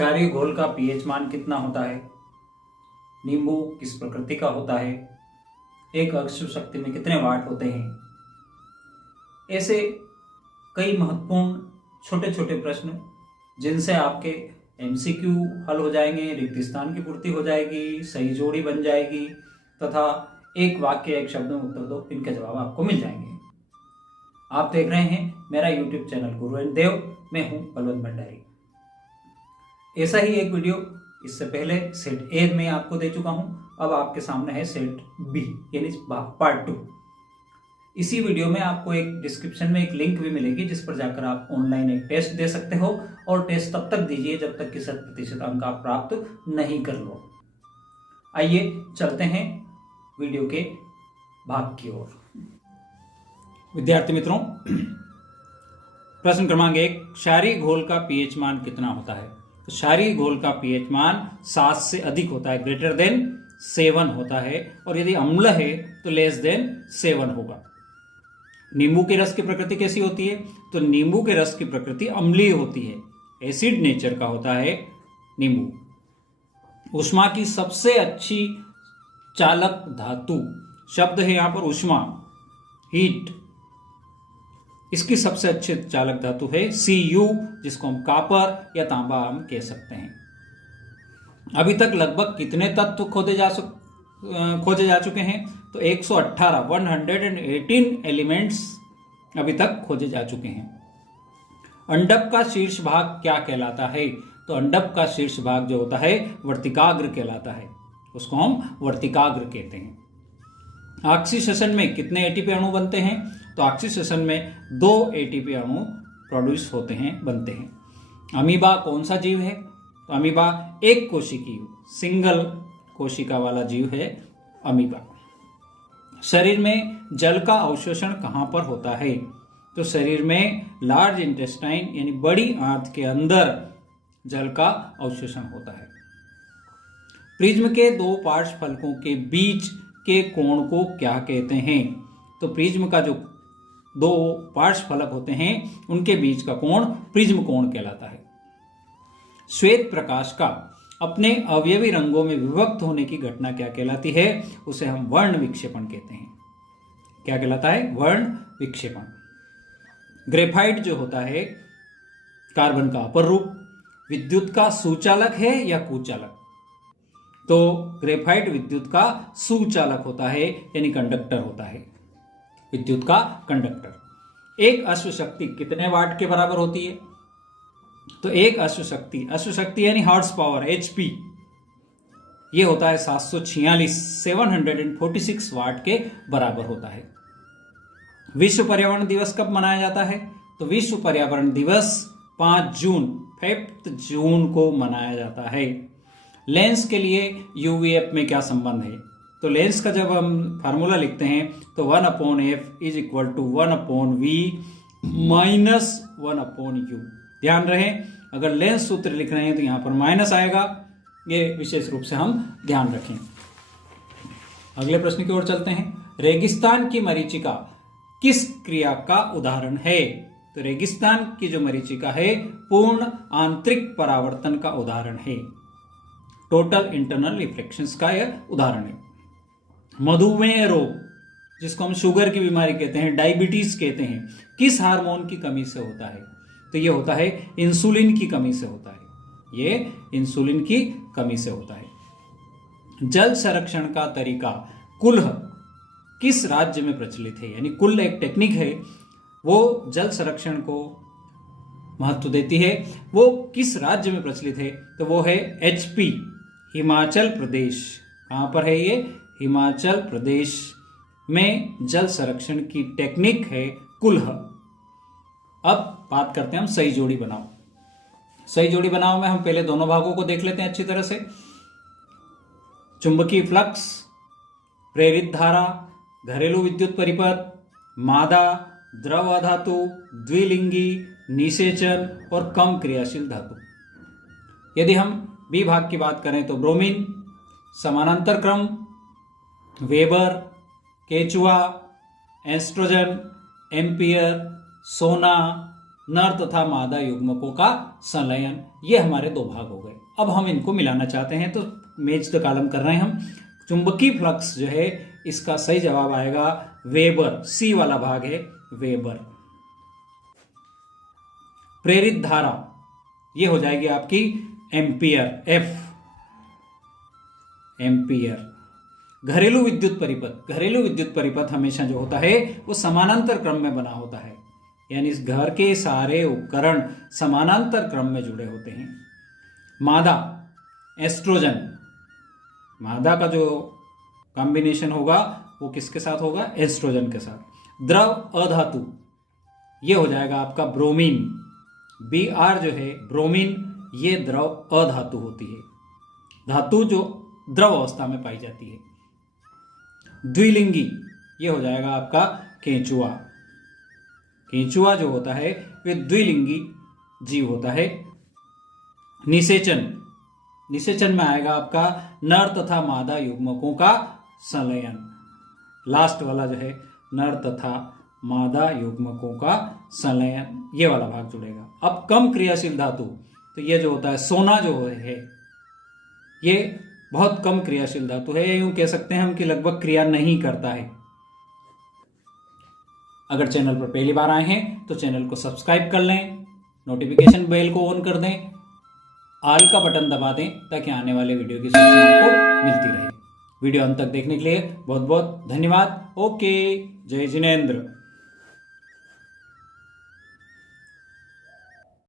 क्षारीय घोल का पीएच मान कितना होता है? नींबू किस प्रकृति का होता है? एक अश्व शक्ति में कितने वाट होते हैं? ऐसे कई महत्वपूर्ण छोटे छोटे प्रश्न जिनसे आपके एमसीक्यू हल हो जाएंगे, रिक्त स्थान की पूर्ति हो जाएगी, सही जोड़ी बन जाएगी तथा एक वाक्य एक शब्द में उत्तर दो, इनके जवाब आपको मिल जाएंगे। आप देख रहे हैं मेरा यूट्यूब चैनल गुरु एंड देव, मैं हूं बलवंत भंडारी। ऐसा ही एक वीडियो इससे पहले सेट ए में आपको दे चुका हूं, अब आपके सामने है सेट बी यानी पार्ट 2। इसी वीडियो में आपको एक डिस्क्रिप्शन में एक लिंक भी मिलेगी जिस पर जाकर आप ऑनलाइन एक टेस्ट दे सकते हो और टेस्ट तब तक दीजिए जब तक कि 100% अंक आप प्राप्त नहीं कर लो। आइए चलते हैं वीडियो के भाग की ओर। विद्यार्थी मित्रों, प्रश्न क्रमांक 1, क्षारीय घोल का पीएच मान कितना होता है? तो क्षारीय घोल का पीएच मान 7 से अधिक होता है, ग्रेटर देन 7 होता है, और यदि अम्ल है तो लेस देन 7 होगा। नींबू के रस की प्रकृति कैसी होती है? तो नींबू के रस की प्रकृति अम्लीय होती है, एसिड नेचर का होता है नींबू। ऊष्मा की सबसे अच्छी चालक धातु, शब्द है यहां पर ऊष्मा, हीट, इसकी सबसे अच्छी चालक धातु है Cu, जिसको हम कापर या तांबा हम कह सकते हैं। अभी तक लगभग कितने तत्व खोजे जा चुके हैं? तो 118 118 एलिमेंट्स अभी तक खोजे जा चुके हैं। अंडक का शीर्ष भाग क्या कहलाता है? तो अंडक का शीर्ष भाग जो होता है वर्तिकाग्र कहलाता है, उसको हम वर्तिकाग्र कहते हैं। ऑक्सीसेशन में कितने एटीपी अणु बनते हैं? तो ऑक्सीसेशन में 2 एटीपी अणु प्रोड्यूस होते हैं, बनते हैं। अमीबा कौन सा जीव है? तो अमीबा एक कोशिकी, सिंगल कोशिका वाला जीव है अमीबा। शरीर में जल का अवशोषण कहां पर होता है? तो शरीर में लार्ज इंटेस्टाइन यानी बड़ी आंत के अंदर जल का अवशोषण होता है। प्रिज्म के 2 पार्श्वफलकों के बीच के कोण को क्या कहते हैं? तो प्रिज्म का जो 2 पार्श्वफलक होते हैं उनके बीच का कोण प्रिज्म कोण कहलाता है। श्वेत प्रकाश का अपने अवयवी रंगों में विभक्त होने की घटना क्या कहलाती है? उसे हम वर्ण विक्षेपण कहते हैं। क्या कहलाता है? वर्ण विक्षेपण। ग्रेफाइट जो होता है कार्बन का अपर रूप, विद्युत का सुचालक है या कुचालक? तो ग्रेफाइट विद्युत का सुचालक होता है यानी कंडक्टर होता है, विद्युत का कंडक्टर। एक अश्व शक्ति कितने वाट के बराबर होती है? तो एक अश्व शक्ति यानी हॉर्स पावर, HP, ये होता है 746 वाट के बराबर होता है। विश्व पर्यावरण दिवस कब मनाया जाता है? तो विश्व पर्यावरण दिवस 5 जून को मनाया जाता है। लेंस के लिए UVF में क्या संबंध है? तो लेंस का जब हम फार्मूला लिखते हैं तो 1/f = 1/v - 1/u। ध्यान रहे, अगर लेंस सूत्र लिख रहे हैं तो यहां पर माइनस आएगा, ये विशेष रूप से हम ध्यान रखें। अगले प्रश्न की ओर चलते हैं। रेगिस्तान की मरीचिका किस क्रिया का उदाहरण है? तो रेगिस्तान की जो मरीचिका है पूर्ण आंतरिक परावर्तन का उदाहरण है, टोटल इंटरनल रिफ्लेक्शंस का यह उदाहरण है। मधुमेह रोग, जिसको हम शुगर की बीमारी कहते हैं, डायबिटीज कहते हैं, किस हार्मोन की कमी से होता है? तो ये होता है इंसुलिन की कमी से होता है, ये इंसुलिन की कमी से होता है। जल संरक्षण का तरीका कुल्ह किस राज्य में प्रचलित है? यानी कुल्ह एक टेक्निक है, वो जल संरक्षण को महत्व देती है। वो किस राज्य में प्रचलित है? तो वो है HP, हिमाचल प्रदेश। कहां पर है ये? हिमाचल प्रदेश में जल संरक्षण की टेक्निक है कुल्ह। अब बात करते हैं हम सही जोड़ी बनाओ। सही जोड़ी बनाओ में हम पहले दोनों भागों को देख लेते हैं अच्छी तरह से। चुंबकीय फ्लक्स, प्रेरित धारा, घरेलू विद्युत परिपथ, मादा, द्रव धातु, द्विलिंगी, निषेचन और कम क्रियाशील धातु। यदि हम बी भाग की बात करें तो ब्रोमीन, समानांतर क्रम, वेबर, केचुआ, एस्ट्रोजन, एम्पियर, सोना, नर तथा मादा युग्मकों का संलयन। ये हमारे दो भाग हो गए। अब हम इनको मिलाना चाहते हैं तो मैच द कॉलम कर रहे हैं हम। चुंबकीय फ्लक्स जो है इसका सही जवाब आएगा वेबर, सी वाला भाग है वेबर। प्रेरित धारा ये हो जाएगी आपकी एम्पियर, एफ एम्पियर। घरेलू विद्युत परिपथ, घरेलू विद्युत परिपथ हमेशा जो होता है वो समानांतर क्रम में बना होता है, यानी इस घर के सारे उपकरण समानांतर क्रम में जुड़े होते हैं। मादा एस्ट्रोजन, मादा का जो कॉम्बिनेशन होगा वो किसके साथ होगा, एस्ट्रोजन के साथ। द्रव अधातु ये हो जाएगा आपका ब्रोमीन, Br जो है ब्रोमीन, ये द्रव अधातु होती है, धातु जो द्रव अवस्था में पाई जाती है। द्विलिंगी ये हो जाएगा आपका केंचुआ, केंचुआ जो होता है वे द्विलिंगी जीव होता है। निषेचन, निषेचन में आएगा आपका नर तथा मादा युग्मकों का संलयन, लास्ट वाला जो है नर तथा मादा युग्मकों का संलयन, ये वाला भाग जुड़ेगा। अब कम क्रियाशील धातु, तो ये जो होता है सोना जो है ये बहुत कम क्रियाशील धातु है, यूं कह सकते हैं हम कि लगभग क्रिया नहीं करता है। अगर चैनल पर पहली बार आए हैं तो चैनल को सब्सक्राइब कर लें, नोटिफिकेशन बेल को ऑन कर दें, ऑल का बटन दबा दें ताकि आने वाले वीडियो की सूचना आपको मिलती रहे। वीडियो अंत तक देखने के लिए बहुत बहुत धन्यवाद। ओके, जय जिनेंद्र।